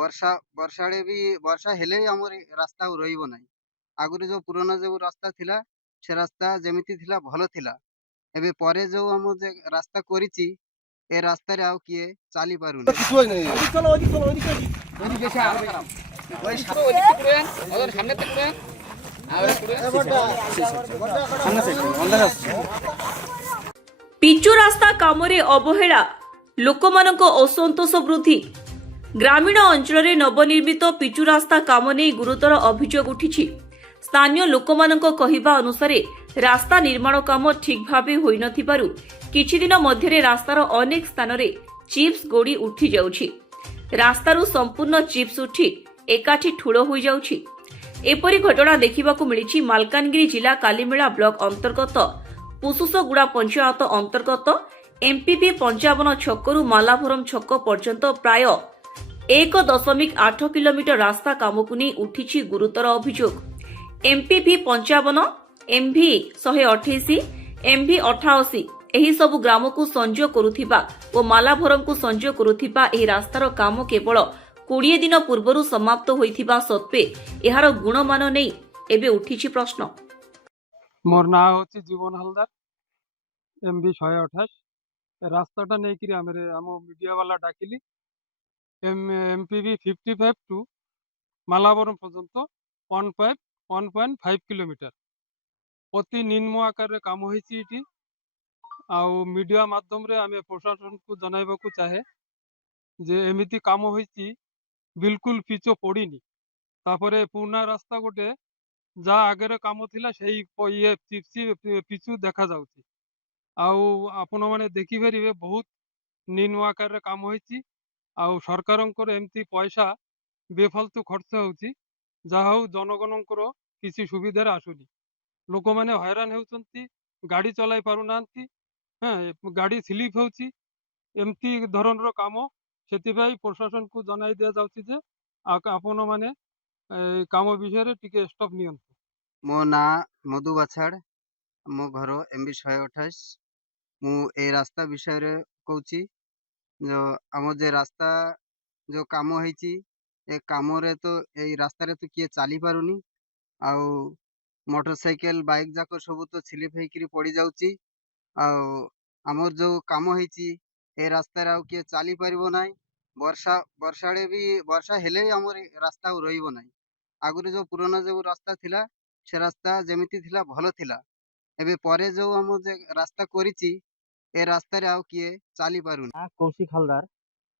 ବର୍ଷା ବର୍ଷାରେ ବି ବର୍ଷା ହେଲେ ବି ଆମର ରାସ୍ତା ଆଉ ରହିବ ନାହିଁ। ଆଗରୁ ଯୋଉ ପୁରୁଣା ଯୋଉ ରାସ୍ତା ଥିଲା ସେ ରାସ୍ତା ଯେମିତି ଥିଲା ଭଲ ଥିଲା। ଏବେ ପରେ ଯୋଉ ଆମ ଯେ ରାସ୍ତା କରିଛି ଏ ରାସ୍ତାରେ ଆଉ କିଏ ଚାଲି ପାରୁନି। ପିଚୁ ରାସ୍ତା କାମରେ ଅବହେଳା, ଲୋକମାନଙ୍କ ଅସନ୍ତୋଷ ବୃଦ୍ଧି। ଗ୍ରାମୀଣ ଅଞ୍ଚଳରେ ନବନିର୍ମିତ ପିଚୁ ରାସ୍ତା କାମ ନେଇ ଗୁରୁତର ଅଭିଯୋଗ ଉଠିଛି। ସ୍ଥାନୀୟ ଲୋକମାନଙ୍କ କହିବା ଅନୁସାରେ ରାସ୍ତା ନିର୍ମାଣ କାମ ଠିକ୍ ଭାବେ ହୋଇନଥିବାରୁ କିଛି ଦିନ ମଧ୍ୟରେ ରାସ୍ତାର ଅନେକ ସ୍ଥାନରେ ଚିପ୍ସ ଗୋଡ଼ି ଉଠି ଯାଉଛି। ରାସ୍ତାରୁ ସମ୍ପୂର୍ଣ୍ଣ ଚିପ୍ସ ଉଠି ଏକାଠି ଠୁଳ ହୋଇଯାଉଛି। ଏପରି ଘଟଣା ଦେଖିବାକୁ ମିଳିଛି ମାଲକାନଗିରି ଜିଲ୍ଲା କାଲିମେଳା ବ୍ଲକ ଅନ୍ତର୍ଗତ ପୁସୁସଗୁଡ଼ା ପଞ୍ଚାୟତ ଅନ୍ତର୍ଗତ ଏମ୍ପିପି 55 ଛକରୁ ମାଲାଭରମ ଛକ ପର୍ଯ୍ୟନ୍ତ ପ୍ରାୟ 1.8 କିଲୋମିଟର ରାସ୍ତା କାମକୁ ନେଇ ଉଠିଛି ଗୁରୁତର ଅଭିଯୋଗ। ଏମ୍ପିପି 55, ଏମ୍ଭି 128, ଏମ୍ଭି 88 ଏହିସବୁ ଗ୍ରାମକୁ ସଂଯୋଗ କରୁଥିବା ଓ ମାଲାଭରମକୁ ସଂଯୋଗ କରୁଥିବା ଏହି ରାସ୍ତାର କାମ କେବଳ 20 ଦିନ ପୂର୍ବରୁ ସମାପ୍ତ ହୋଇଥିବା ସତ୍ତ୍ୱେ ଏହାର ଗୁଣମାନ ନେଇ ଏବେ ଉଠିଛି ପ୍ରଶ୍ନ। मोर ना होची जीवन हलदार एमबी 128 रास्ताटा नहीं कि आम मीडिया वाला डाकिली एमपीवी 55 टू मालावरम पर्यंत 1.5 किलोमीटर अति निम्न आकार काम होती मीडिया माध्यम रे आम प्रशासन को जनइबा को चाहे जे एमती काम होती बिल्कुल पिचो पड़ीनी तापरे पुराना रास्ता गोटे जहाँ आगे काम थिला ये पिचु देखा जाउची आपण मैंने देखिपारे बहुत निम्न आकार काम होती सरकार एमती पैसा बेफालतू खर्च होची जहाँ जनगणकर किसी सुविधार आसुनी लोक मैंने हैरान होती गाड़ी चलाई पारु नांती। हाँ गाड़ी स्लिप होची एमती धरण काम से प्रशासन को जनाई दिया जाउची जे आपण मैंने काम विषय टिके स्टॉप नियंतु। ମୋ ନାଁ ମଧୁ ବାଛାଡ଼, ମୋ ଘର MB 128। ମୁଁ ଏ ରାସ୍ତା ବିଷୟରେ କହୁଛି। ଆମର ଯେ ରାସ୍ତା ଯୋଉ କାମ ହେଇଛି ଏ କାମରେ ତ ଏଇ ରାସ୍ତାରେ ତ କିଏ ଚାଲି ପାରୁନି ଆଉ ମୋଟରସାଇକେଲ ବାଇକ୍ ଯାକ ସବୁ ତ ସ୍ଲିପ୍ ହେଇକିରି ପଡ଼ିଯାଉଛି ଆଉ ଆମର ଯୋଉ କାମ ହେଇଛି ଏ ରାସ୍ତାରେ ଆଉ କିଏ ଚାଲି ପାରିବ ନାହିଁ। ବର୍ଷାରେ ବି ବର୍ଷା ହେଲେ ବି ଆମର ରାସ୍ତା ଆଉ ରହିବ ନାହିଁ। ଆଗରୁ ଯୋଉ ପୁରୁଣା ଯୋଉ ରାସ୍ତା ଥିଲା ସେ ରାସ୍ତା ଯେମିତି ଥିଲା ଭଲ ଥିଲା। ଏବେ ପରେ ଯୋଉ ଆମ ଯେ ରାସ୍ତା କରିଛି ଏ ରାସ୍ତାରେ ଆଉ କିଏ ଚାଲି ପାରୁନି। କୌଶିକ ହାଲଦାର,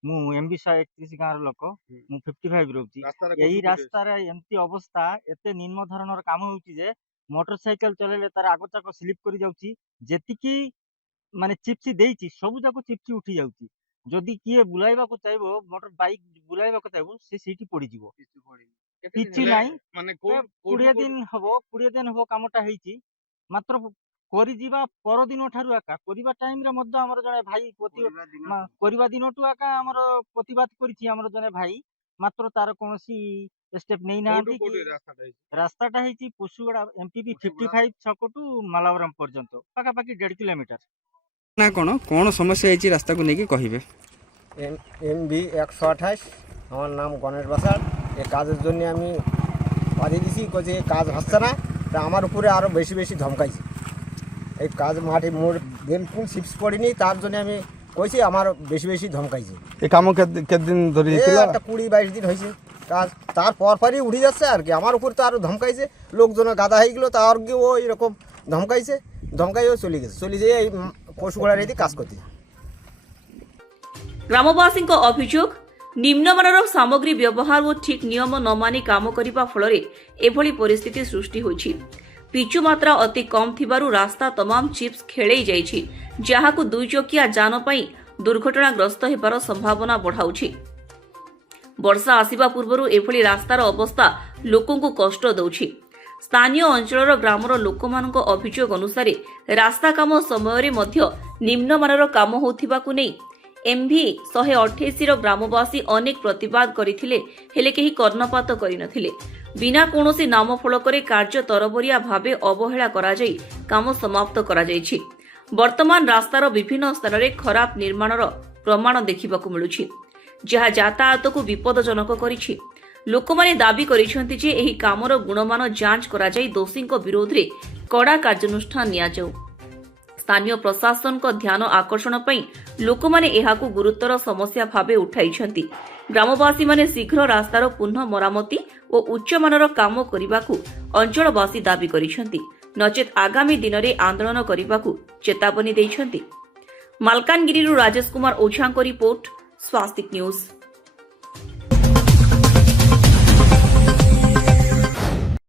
ମୁଁ MB 131 ଗାଁର ଲୋକ। ମୁଁ 55 ରହୁଛି। ଏହି ରାସ୍ତାରେ ଏମିତି ଅବସ୍ଥା ଏତେ ନିମ୍ନ ଧରଣର କାମ ହେଉଛି ଯେ ମୋଟରସାଇକେଲ ଚଲେଇଲେ ତାର ଆଗଚାକ ସ୍ଲିପ୍ କରି ଯାଉଛି। ଯେତିକି ମାନେ ଚିପ୍ସ ଦେଇଛି ସବୁ ଯାକ ଚିପ୍ସ ଉଠି ଯାଉଛି। ଯଦି କିଏ ବୁଲାଇବାକୁ ଚାହିଁବ ମୋଟର ବାଇକ୍ ବୁଲାଇବାକୁ ଚାହିଁବ ସେ ସେଇଠି ପଡ଼ିଯିବ। କିଛି ନାହିଁ ମାନେ 20 ଦିନ ହବ କାମଟା ହେଇଛି। ମାତ୍ର କରିଯିବା ପରଦିନ ଠାରୁ ଏକା କରିବା ଟାଇମରେ ମଧ୍ୟ ଆମର ଜଣେ ଭାଇ କରିବା ଦିନଠୁ ଏକା ଆମର ପ୍ରତିବାଦ କରିଛି ଆମର ଜଣେ ଭାଇ, ମାତ୍ର ତାର କୌଣସି ସ୍ଟେପ ନେଇନାହାନ୍ତି। ରାସ୍ତାଟା ହେଇଛି ପୁସୁଗଡ଼ା MPP 55 ଛକଠୁ ମାଲାବରମ ପର୍ଯ୍ୟନ୍ତ ପାଖାପାଖି 1.5 କିଲୋମିଟର। ନା କଣ সমস্যা হয়েছে রাস্তাকে নিয়ে কহিবে? MB 128, আমার নাম গণেশ বাসার। এই কাজের জন্য আমি পাঠিয়ে দিছি, যে কাজ হচ্ছে না, তা আমার উপরে আরও বেশি বেশি ধমকাইছে। এই কাজ মাঠে মোর বিলকুল চিপস পড়িনি, তার জন্য আমি কইছি আমার বেশি বেশি ধমকাইছে। এই কাম কতদিন ধরে একটা 20-22 দিন হয়েছে কাজ, তার পরপরই উঠে যাচ্ছে আর কি। আমার উপর তো আরও ধমকাইছে, লোকজন গাদা হয়ে গেলো, তার ও এরকম ধমকাইও চলে গেছে। চলে যেয়ে এই পশুগড়ার এদিকে কাজ করতে। ଗ୍ରାମବାସୀଙ୍କ ଅଭିଯୋଗ, ନିମ୍ନମାନର ସାମଗ୍ରୀ ବ୍ୟବହାର ଓ ଠିକ୍ ନିୟମ ନ ମାନି କାମ କରିବା ଫଳରେ ଏଭଳି ପରିସ୍ଥିତି ସୃଷ୍ଟି ହୋଇଛି। ପିଚୁ ମାତ୍ରା ଅତି କମ୍ ଥିବାରୁ ରାସ୍ତା ତମାମ ଚିପ୍ସ ଖେଳେଇ ଯାଇଛି, ଯାହାକୁ ଦୁଇଚକିଆ ଯାନ ପାଇଁ ଦୁର୍ଘଟଣାଗ୍ରସ୍ତ ହେବାର ସମ୍ଭାବନା ବଢ଼ାଉଛି। ବର୍ଷା ଆସିବା ପୂର୍ବରୁ ଏଭଳି ରାସ୍ତାର ଅବସ୍ଥା ଲୋକଙ୍କୁ କଷ୍ଟ ଦେଉଛି। ସ୍ଥାନୀୟ ଅଞ୍ଚଳର ଗ୍ରାମର ଲୋକମାନଙ୍କ ଅଭିଯୋଗ ଅନୁସାରେ ରାସ୍ତା କାମ ସମୟରେ ମଧ୍ୟ ନିମ୍ନମାନର କାମ ହେଉଥିବାକୁ ନେଇ MV 128ର ଗ୍ରାମବାସୀ ଅନେକ ପ୍ରତିବାଦ କରିଥିଲେ, ହେଲେ କେହି କର୍ଣ୍ଣପାତ କରିନଥିଲେ। ବିନା କୌଣସି ନାମ ଫଳକରେ କାର୍ଯ୍ୟ ତରବରିଆ ଭାବେ ଅବହେଳା କରାଯାଇ କାମ ସମାପ୍ତ କରାଯାଇଛି। ବର୍ତ୍ତମାନ ରାସ୍ତାର ବିଭିନ୍ନ ସ୍ଥାନରେ ଖରାପ ନିର୍ମାଣର ପ୍ରମାଣ ଦେଖିବାକୁ ମିଳୁଛି। ଯାହା ଯାତାୟାତକୁ ବିପଦଜନକ କରିଛି। ଲୋକମାନେ ଦାବି କରିଛନ୍ତି ଯେ ଏହି କାମର ଗୁଣମାନ ଯାଞ୍ଚ କରାଯାଇ ଦୋଷୀଙ୍କ ବିରୋଧରେ କଡ଼ା କାର୍ଯ୍ୟାନୁଷ୍ଠାନ ନିଆଯାଉ। ସ୍ଥାନୀୟ ପ୍ରଶାସନଙ୍କ ଧ୍ୟାନ ଆକର୍ଷଣ ପାଇଁ ଲୋକମାନେ ଏହାକୁ ଗୁରୁତର ସମସ୍ୟା ଭାବେ ଉଠାଇଛନ୍ତି। ଗ୍ରାମବାସୀମାନେ ଶୀଘ୍ର ରାସ୍ତାର ପୁନଃ ମରାମତି ଓ ଉଚ୍ଚମାନର କାମ କରିବାକୁ ଅଞ୍ଚଳବାସୀ ଦାବି କରିଛନ୍ତି। ନଚେତ୍ ଆଗାମୀ ଦିନରେ ଆନ୍ଦୋଳନ କରିବାକୁ ଚେତାବନୀ ଦେଇଛନ୍ତି। ମାଲକାନଗିରିରୁ ରାଜେଶ କୁମାର ଓଝାଙ୍କ ରିପୋର୍ଟ, ସ୍ୱାସ୍ତିକ ନ୍ୟୁଜ।